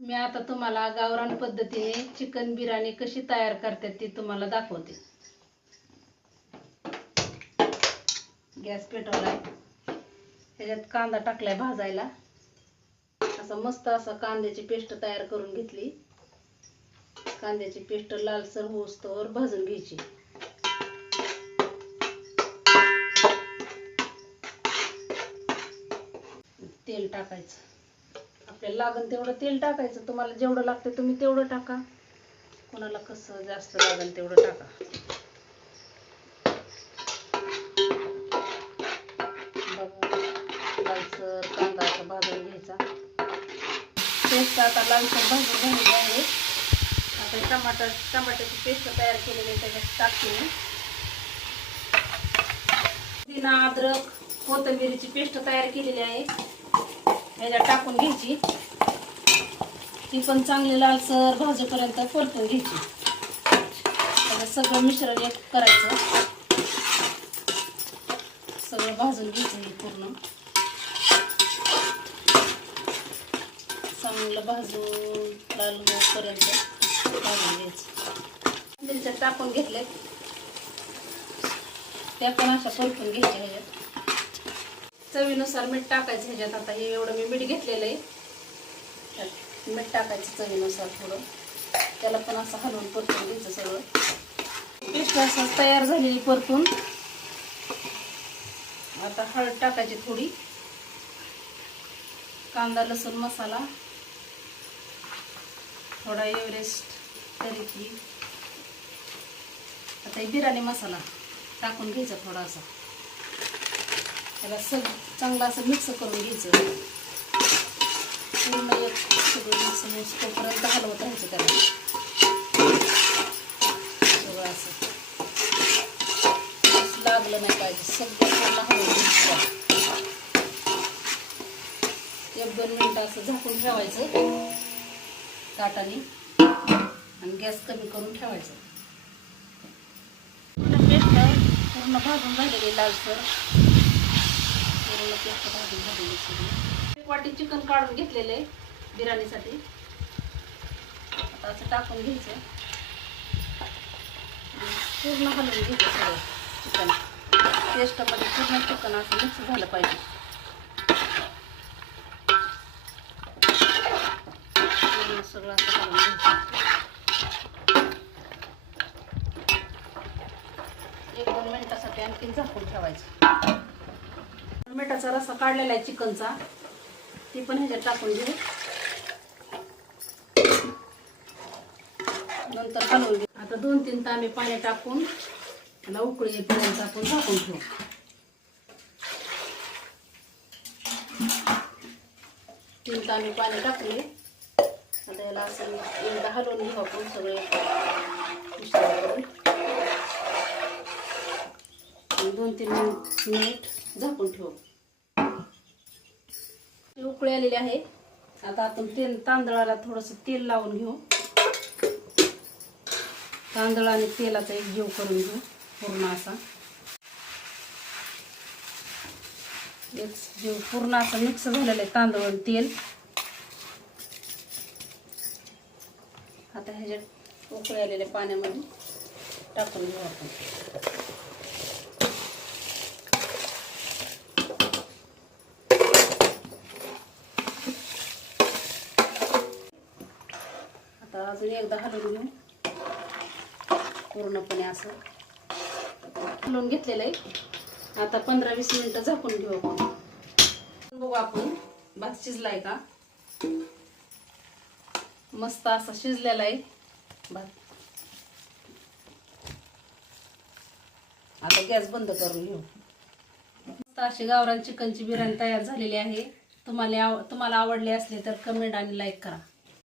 मी आता तुम्हाला गावरान पद्धतीने चिकन बिर्याणी कशी तयार करतात ती तुम्हाला दाखवते. गॅस पेटवलाय, त्याच्यात कांदा टाकलाय भाजायला. असं मस्त असं कांद्याची पेस्ट तयार करून घेतली. कांद्याची पेस्ट लालसर होईस्तोवर भाजून घ्यायची. तेल टाकायचं, आपल्याला लागेल तेवढं तेल टाकायचं. तुम्हाला जेवढं लागतं तुम्ही तेवढं टाका, कोणाला कसं जास्त लागेल तेवढं टाका. बघा, लालसर कांदा असा भाजून घ्यायचा. पेस्ट आता लालसर भाजून झालेली आहे. आता टमाट्याची पेस्ट तयार केलेली आहे त्याच्यात टाकते. पुदिना, अद्रक, कोथिंबीरची पेस्ट तयार केलेली आहे, ह्याच्यात टाकून घ्यायची. ती पण चांगली लालसर भाजेपर्यंत परतून घ्यायची. त्याचं सगळं मिश्रण एक करायचं, सगळं भाजून घ्यायचं. हे पूर्ण चांगलं भाजून लाल होईपर्यंत भाजून घ्यायचं. मिरच्या टाकून घेतले, त्या पण अशा परतून घ्यायच्या. ह्याच्यात चवीनुसार मीठ टाकायचं. ह्याच्यात आता हे एवढं मी मीठ घेतलेलं आहे, त्यात मीठ टाकायचं चवीनुसार थोडं. त्याला पण असं हलवून परतून घ्यायचं. सगळं पेस्ट असं तयार झालेली परतून. आता हळद टाकायची थोडी, कांदा लसूण मसाला, थोडा एव्हरेस्ट तरीकी, आता बिर्याणी मसाला टाकून घ्यायचा थोडासा. त्याला चांगलं असं मिक्स करून घ्यायचं. पूर्ण एक सगळं मिक्स तोपर्यंत हलवत राहायचं. त्याला सगळं असं लागलं नाही पाहिजे, सगळं पूर्ण हलवून घ्यायचं. 1-2 मिनिटं असं झाकून ठेवायचं ताटाने आणि गॅस कमी करून ठेवायचं. पेस्ट पूर्ण भाजून झालेली लालसर, पूर्ण पेस्ट भाजून झालेली सगळी. 1 वाटी चिकन काढून घेतलेले बिर्याणीसाठी. आता असं टाकून घ्यायचं, पूर्ण हलवून घ्यायचं सगळं चिकन. पेस्टमध्ये पूर्ण चिकन असं मिक्स झालं पाहिजे. पूर्ण सगळं असं हलवून घ्यायचं. 1-2 मिनिटासाठी आणखी झाकून ठेवायचं. टोमॅटोचा रस्सा काढलेला आहे चिकनचा, ती पण ह्याच्यात टाकून घेऊ. नंतर हलवून घेऊ. आता 2-3 तांबे पाणी टाकून त्याला उकळी येईपर्यंत आपण झाकून ठेवू. 3 तांबे पाणी टाकले. आता याला असं एकदा हलवून घेऊ आपण सगळे मिश्रण करून. 2-3 मिनिट झाकून ठेवू. उकळी आलेली आहे. आता आपण तांदळाला थोडंसं तेल लावून घेऊ. तांदूळ आणि तेलाचा एक जीव करून घेऊ पूर्ण असा. एक जीव पूर्ण असा मिक्स झालेला आहे तांदूळ आणि तेल. आता ह्याच्यात उकळी आलेल्या पाण्यामध्ये टाकून घेऊ आपण. आता अजून एकदा हलवून घेऊ पूर्णपणे. असं हलवून घेतलेलं आहे. आता 15-20 मिनिटं झाकून घेऊ आपण. बघू आपण भात शिजलाय का. मस्त असा शिजलेला आहे भात. आता गॅस बंद करून घेऊ. मस्त अशी गावरान चिकनची बिर्याणी तयार झालेली आहे. तुम्हाला आवडली असली तर कमेंट आणि लाईक करा.